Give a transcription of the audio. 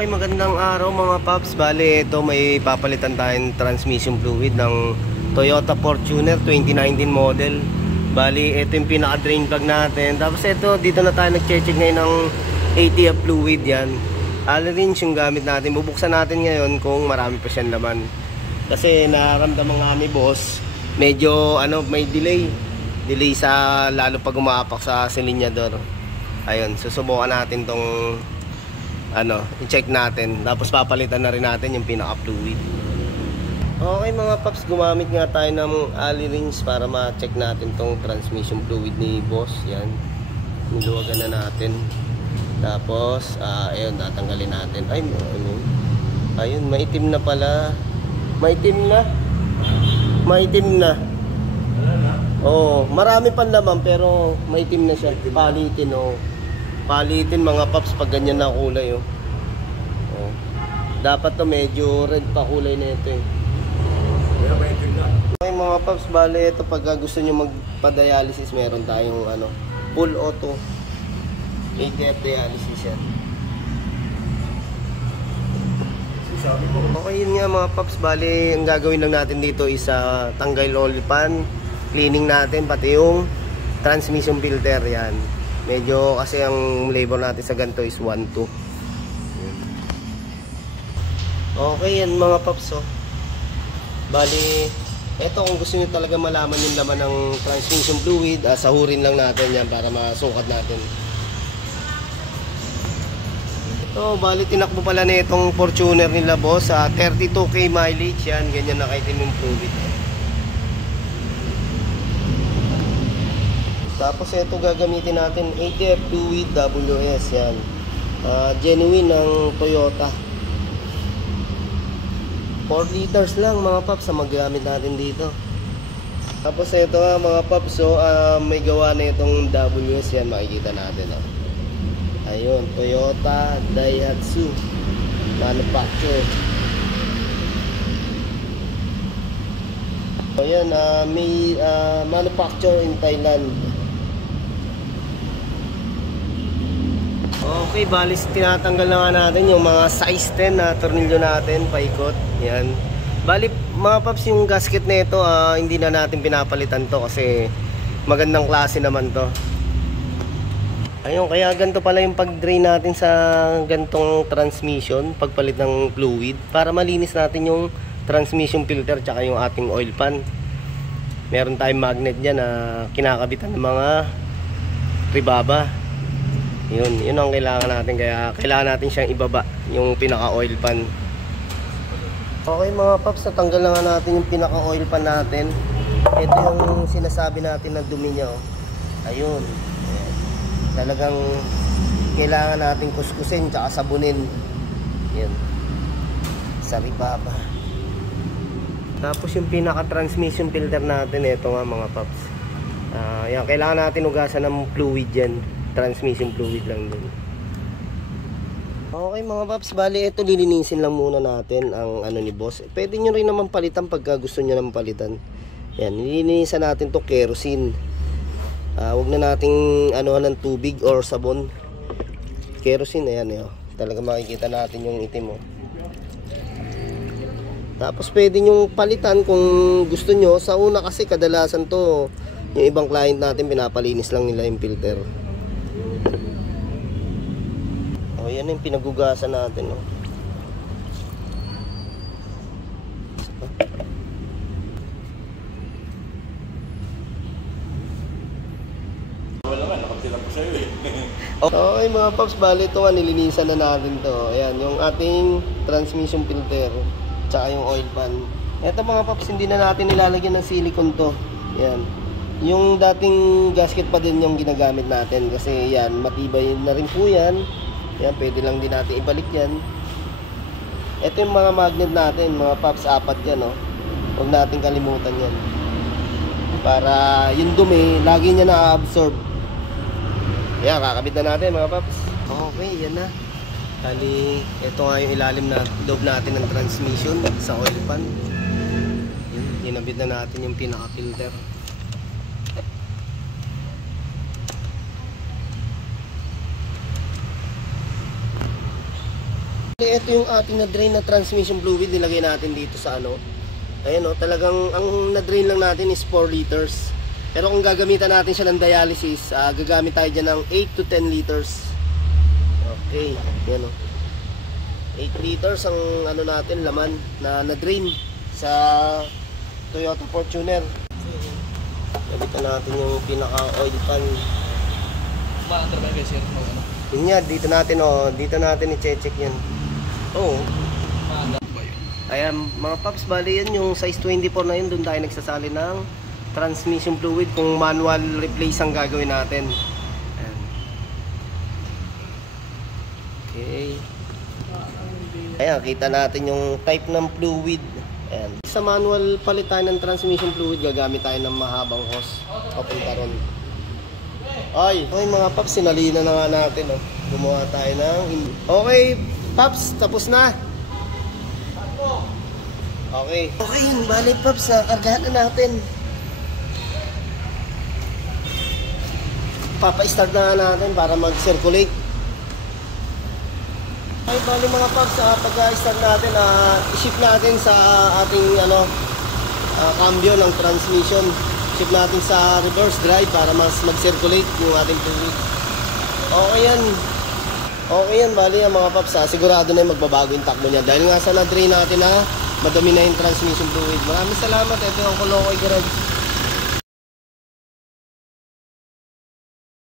Okay, magandang araw mga paps. Bale, ito may papalitan tayong transmission fluid ng Toyota Fortuner 2019 model. Bale, ito yung pinaka-drain plug natin. Tapos ito, dito na tayo nag-check ngayon ng ATF fluid yan. Alin yung gamit natin. Bubuksan natin ngayon kung marami pa siyang laman. Kasi nararamdaman nga ni boss, medyo may delay sa lalo pag umaapak sa silinyador. Ayun, susubukan natin tong i-check natin. Tapos papalitan na rin natin yung pinaka-fluid. Okay mga paps, gumamit nga tayo ng alley rinse para ma-check natin tong transmission fluid ni boss. Yan, niluwagan na natin. Tapos ayun, tatanggalin natin. Ayun, maitim na pala. Maitim na. Oo, marami pang laman pero maitim na siya. Palitin, palitin mga paps pag ganyan na kulay. Dapat to medyo red pa kulay na ito eh. Okay mga paps, bale ito pag gusto nyo magpa-dialysis, meron tayong full auto ATF dialysis yan. Okay, yun nga mga paps, bale ang gagawin lang natin dito is tanggal oil pan, cleaning natin pati yung transmission filter yan. Medyo kasi ang labor natin sa ganito is 1-2. Okay yan mga paps. Bali, eto kung gusto nyo talaga malaman yung laman ng transmission fluid, sahurin lang natin yan para masukat natin. So, bali tinakbo pala na itong Fortuner nila boss, 32k mileage yan, ganyan nakaitim yung fluid. Tapos ito gagamitin natin ATF fluid WS yan. Genuine ng Toyota. 4 liters lang mga paps ang magagamit natin dito. Tapos ito mga paps, may gawa na itong WS yan, makikita natin. Ayun, Toyota Daihatsu manufacturer. Ayan, may manufacturer in Thailand. Okay, balis tinatanggal na nga natin yung mga size 10 na tornilyo natin, paikot. Yan. Bali mga paps, yung gasket na ito, hindi na natin pinapalitan to kasi magandang klase naman to. Ayun, kaya ganito pala yung pag-drain natin sa gantong transmission, pagpalit ng fluid, para malinis natin yung transmission filter tsaka yung ating oil pan. Meron tayong magnet dyan na kinakabitan ng mga ribaba. Yun ang kailangan natin, kaya kailangan natin siyang ibaba yung pinaka oil pan. Okay mga paps, natanggal na nga natin yung pinaka oil pan natin. Ito yung sinasabi natin na dumi niya. Ayun, talagang kailangan natin kuskusin tsaka sabunin. Yan, sa ribaba. Tapos yung pinaka transmission filter natin, ito nga mga paps, yan, kailangan natin ugasan ng fluid yan. Transmission fluid lang din. Okay mga paps, bali ito lilinisin lang muna natin ang ni boss. Pwede nyo rin naman palitan pagka gusto nyo naman palitan. Yan, lilinisan natin to kerosene. Huwag na nating ng tubig or sabon. Kerosene, ayan talaga makikita natin yung itim. Tapos pwede nyo palitan kung gusto nyo. Sa una kasi kadalasan to, yung ibang client natin pinapalinis lang nila yung filter. Yan yung pinagugasan natin. Okay mga paps, bali ito nga nilinisan na natin to. Ayan, yung ating transmission filter tsaka yung oil pan. Ito mga paps, hindi na natin nilalagyan ng silicone to. Ayan, yung dating gasket pa din yung ginagamit natin kasi yan, matibay na rin po yan. Yan, pwede lang din natin ibalik yan. Ito yung mga magnet natin, mga paps, 4 yan. Huwag natin kalimutan yan. Para yung dumi, lagi niya na-absorb. Yan, kakabit na natin mga paps. Okay, yan na. Kali, ito nga yung ilalim na loob natin ng transmission sa oil pan. Yan, ginabit na natin yung pinaka-filter. Ito yung ating na-drain na transmission fluid, nilagay natin dito sa ano. Ayan o, talagang ang na-drain lang natin is 4 liters. Pero kung gagamitan natin siya ng dialysis, gagamit tayo dyan ng 8 to 10 liters. Okay, yan o. 8 liters ang ano natin, laman na na-drain sa Toyota Fortuner. Gamitan natin yung pinaka-oil pan. Maandar ba yung sir? Yun yan, dito natin i-check yan. Oo. Ayan, mga paps, bali yan yung size 24 na yun, doon tayo nagsasali ng transmission fluid kung manual replace ang gagawin natin. Ayan. Okay. Ayan, kita natin yung type ng fluid. Ayan. Sa manual palit tayo ng transmission fluid, gagamit tayo ng mahabang hose. Papunta ron. Ay mga paps, sinalina na nga natin. Oh. Gumawa tayo ng... Okay, paps, tapos na. Okay. Okay, yung bali paps, kargahan na natin. Papa-start na natin para mag-circulate. Ay, bali mga paps, pagka-start natin, i-shift natin sa ating cambio ng transmission. Shift natin sa reverse drive para mas mag-circulate yung ating fluid. Okay yan. Okay yan, bali mga paps, sigurado na yung magbabago yung takbo niya. Dahil nga sa na-drain natin madami na yung transmission fluid. Maraming salamat. Ito yung Kolokoy Garage.